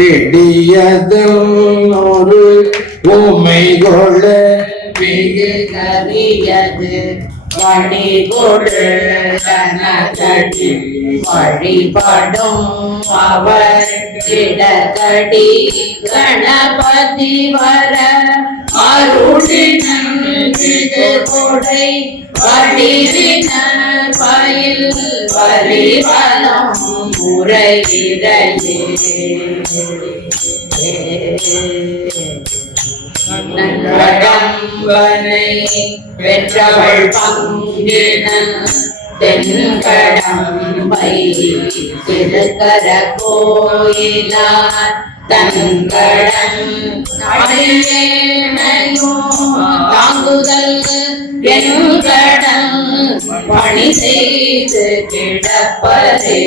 இடியதும் ஒரு உமை கொள்ள மிகு வழிபடும் அவர் இடகடி கணபதி வர அருளினன் மிகு கொடை வடிவினர் வரிவலம் முறையிடையே பெற்றவள் பங்கின தென்கடம்பை திருக்கர கோயிலார் தங்கடன் தாங்குதல் என் கட பணி செய்து கிடப்பதே.